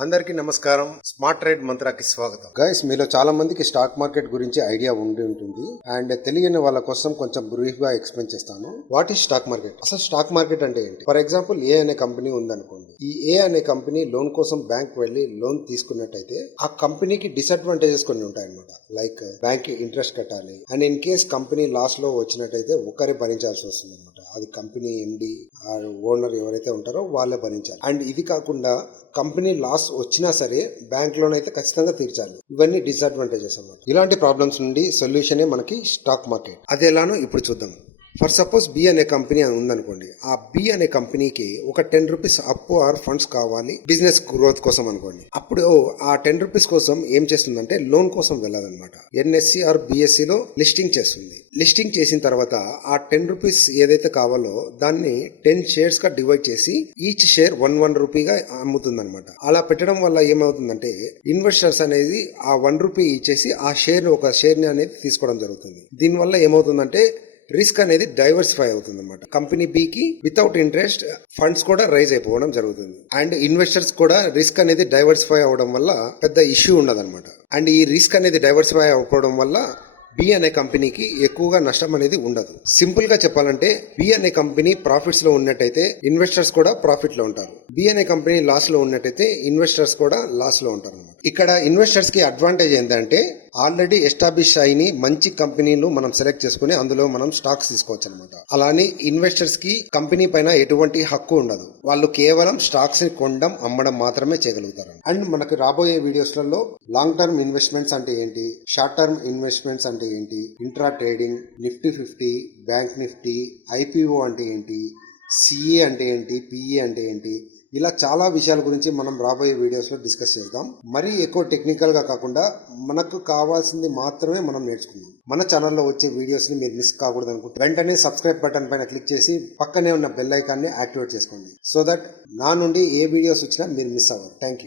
అందరికీ నమస్కారం. Smart trade మంత్రాకి స్వాగతం. గైస్, మీలో చాలా మందికి స్టాక్ మార్కెట్ గురించి ఐడియా ఉండి ఉంటుంది. అండ్ తెలియని వాళ్ళ కోసం కొంచెం బ్రీఫ్ గా ఎక్స్ప్లెయిన్ చేస్తాను. What is stock market? అసలు స్టాక్ మార్కెట్ అంటే ఏంటి? ఫర్ ఎగ్జాంపుల్, ఏ అనే కంపెనీ ఉందనుకోండి. ఈ ఏ అనే కంపెనీ లోన్ కోసం బ్యాంక్ వెళ్లి లోన్ తీసుకున్నట్టయితే ఆ కంపెనీకి డిసడ్వాంటేజెస్ కొన్ని ఉంటాయన్నమాట. లైక్ బ్యాంక్ ఇంట్రెస్ట్ కట్టాలి, and in case company loss లో వచ్చినట్టయితే ఒకరే భరించాల్సి వస్తుంది అనమాట. అది కంపెనీ ఎండి ఓనర్ ఎవరైతే ఉంటారో వాళ్ళే భరించాలి. అండ్ ఇది కాకుండా కంపెనీ లాస్ వచ్చినా సరే బ్యాంక్ లోన్ అయితే ఖచ్చితంగా తీర్చాలి. ఇవన్నీ డిసడ్వాంటేజెస్ అన్నమాట. ఇలాంటి ప్రాబ్లమ్స్ నుండి సొల్యూషనే మనకి స్టాక్ మార్కెట్. అది ఎలానో ఇప్పుడు చూద్దాం. ఫర్ సపోజ్ బి అనే కంపెనీ ఉందనుకోండి. ఆ బి అనే కంపెనీకి ఒక 10 రూపీస్ అప్పు ఆర్ ఫండ్స్ కావాలి బిజినెస్ గ్రోత్ కోసం అనుకోండి. అప్పుడు ఆ 10 రూపీస్ కోసం ఏం చేస్తుందంటే లోన్ కోసం వెళ్ళదన్నమాట. ఎన్ఎస్సి ఆర్ బిఎస్సి లో లిస్టింగ్ చేస్తుంది. లిస్టింగ్ చేసిన తర్వాత ఆ 10 రూపీస్ ఏదైతే కావాలో దాన్ని 10 షేర్స్ గా డివైడ్ చేసి ఈచ్ షేర్ 1 రూపీగా అమ్ముతుంది అనమాట. అలా పెట్టడం వల్ల ఏమవుతుందంటే ఇన్వెస్టర్స్ అనేది ఆ 1 రూపీ ఇచ్చేసి ఆ షేర్ ఒక షేర్ ని అనేది తీసుకోవడం జరుగుతుంది. దీనివల్ల ఏమవుతుందంటే రిస్క్ అనేది డైవర్సిఫై అవుతుంది అనమాట. కంపెనీ బికి వితౌట్ ఇంట్రెస్ట్ ఫండ్స్ కూడా రైజ్ అయిపోవడం జరుగుతుంది. అండ్ ఇన్వెస్టర్స్ కూడా రిస్క్ అనేది డైవర్సిఫై అవడం వల్ల పెద్ద ఇష్యూ ఉండదు అనమాట. అండ్ ఈ రిస్క్ అనేది డైవర్సిఫై అవ్వడం వల్ల బి అనే కంపెనీకి ఎక్కువగా నష్టం అనేది ఉండదు. సింపుల్ గా చెప్పాలంటే బి అనే కంపెనీ ప్రాఫిట్స్ లో ఉన్నట్టయితే ఇన్వెస్టర్స్ కూడా ప్రాఫిట్ లో ఉంటారు. బి అనే కంపెనీ లాస్ లో ఉన్నట్టయితే ఇన్వెస్టర్స్ కూడా లాస్ లో ఉంటారు అనమాట. ఇక్కడ ఇన్వెస్టర్స్ కి అడ్వాంటేజ్ ఏంటంటే ఆల్రెడీ ఎస్టాబ్లిష్ అయిన మంచి కంపెనీలు మనం సెలెక్ట్ చేసుకుని అందులో మనం స్టాక్స్ తీసుకోవచ్చు అనమాట. అలానే ఇన్వెస్టర్స్ కి కంపెనీ పైన ఎటువంటి హక్కు ఉండదు. వాళ్ళు కేవలం స్టాక్స్ ని కొనడం అమ్మడం మాత్రమే చేయగలుగుతారు. అండ్ మనకు రాబోయే వీడియోస్ లలో లాంగ్ టర్మ్ ఇన్వెస్ట్మెంట్స్ అంటే ఏంటి, షార్ట్ టర్మ్ ఇన్వెస్ట్మెంట్స్ అంటే ఏంటి, intra trading, Nifty 50, bank Nifty, IPO అంటే ఏంటి, సిఏ అంటే ఏంటి, పిఏ అంటే ఏంటి, ఇలా చాలా విషయాల గురించి మనం రాబోయే వీడియోస్ లో డిస్కస్ చేద్దాం. మరీ ఎక్కువ టెక్నికల్ గా కాకుండా మనకు కావాల్సింది మాత్రమే మనం నేర్చుకుందాం. మన ఛానల్లో వచ్చే వీడియోస్ ని మీరు మిస్ కాకూడదు అనుకుంటే వెంటనే సబ్స్క్రైబ్ బటన్ పైన క్లిక్ చేసి పక్కనే ఉన్న బెల్ ఐకాన్ ని యాక్టివేట్ చేసుకోండి. సో దట్ నా నుండి ఏ వీడియోస్ వచ్చినా మీరు మిస్ అవ్వరు. Thank you.